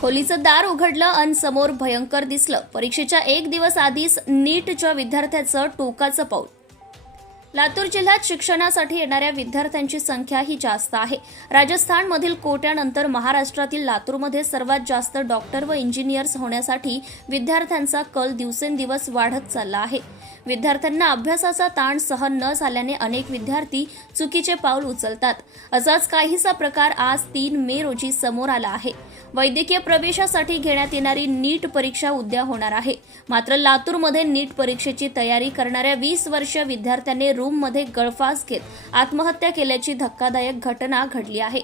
खोलीचं दार उघडलं अन समोर भयंकर दिसलं. परीक्षेच्या एक दिवस आधीच नीटच्या विद्यार्थ्याचं टोकाचं पाऊल. लातूर जिल्ह्यात शिक्षणासाठी येणाऱ्या विद्यार्थ्यांची संख्या ही जास्त आहे. राजस्थानमधील कोट्यानंतर महाराष्ट्रातील लातूरमध्ये सर्वात जास्त डॉक्टर व इंजिनियर्स होण्यासाठी विद्यार्थ्यांचा कल दिवसेंदिवस वाढत चालला आहे. विद्यार्थ्यांना अभ्यासाचा ताण सहन न झाल्याने अनेक विद्यार्थी चुकीचे पाऊल उचलतात. असाच काहीसा प्रकार आज तीन मे रोजी समोर आला आहे. वैद्यकीय प्रवेशासाठी घेण्यात येणारी नीट परीक्षा उद्या होणार आहे. मात्र लातूरमध्ये नीट परीक्षेची तयारी करणाऱ्या वीस वर्ष विद्यार्थ्याने रूममध्ये गळफास घेत आत्महत्या केल्याची धक्कादायक घटना घडली आहे.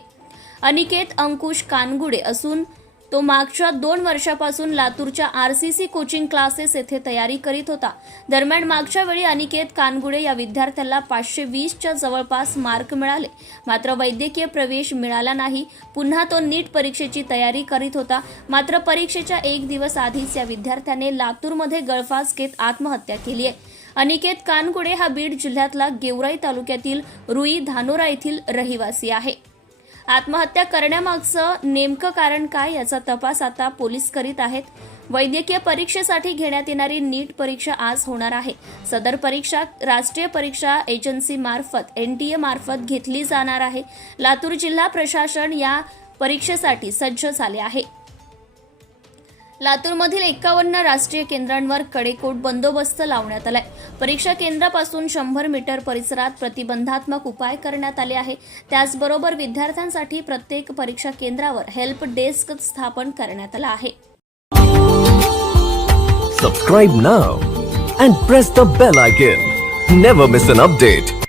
अनिकेत अंकुश कानगुडे असून तो मागच्या दोन वर्षापासून लातूरच्या R C C coaching classes येथे तयारी करीत होता. दरम्यान मागच्या वेळी अनिकेत कानगुडे या विद्यार्थ्याला पाचशे वीसच्या जवळपास मार्क मिळाले. मात्र वैद्यकीय प्रवेश मिळाला नाही. पुन्हा तो नीट परीक्षेची तयारी करीत होता. मात्र परीक्षेच्या एक दिवस आधीच या विद्यार्थ्याने लातूरमध्ये गळफास घेत आत्महत्या केली आहे. अनिकेत कानगुडे हा बीड जिल्ह्यातला गेवराई तालुक्यातील रुई धानोरा येथील रहिवासी आहे. आत्महत्या करण्यामागचं नेमकं कारण काय याचा तपास आता पोलीस करीत आहेत. वैद्यकीय परीक्षेसाठी घेण्यात येणारी नीट परीक्षा आज होणार आहे. सदर परीक्षा राष्ट्रीय परीक्षा एजन्सी मार्फत एनटीए मार्फत घेतली जाणार आहे. लातूर जिल्हा प्रशासन या परीक्षेसाठी सज्ज झाले आहे. लातूरमधील एकावन्न राष्ट्रीय केंद्रांवर कडेकोट बंदोबस्त लावण्यात आलाय. परीक्षा केंद्रापासून शंभर मीटर परिसरात प्रतिबंधात्मक उपाय करण्यात आले आहे त्याचबरोबर विद्यार्थ्यांसाठी प्रत्येक परीक्षा केंद्रावर हेल्प डेस्क स्थापन करण्यात आला आहे. Subscribe now and press the bell icon never miss an update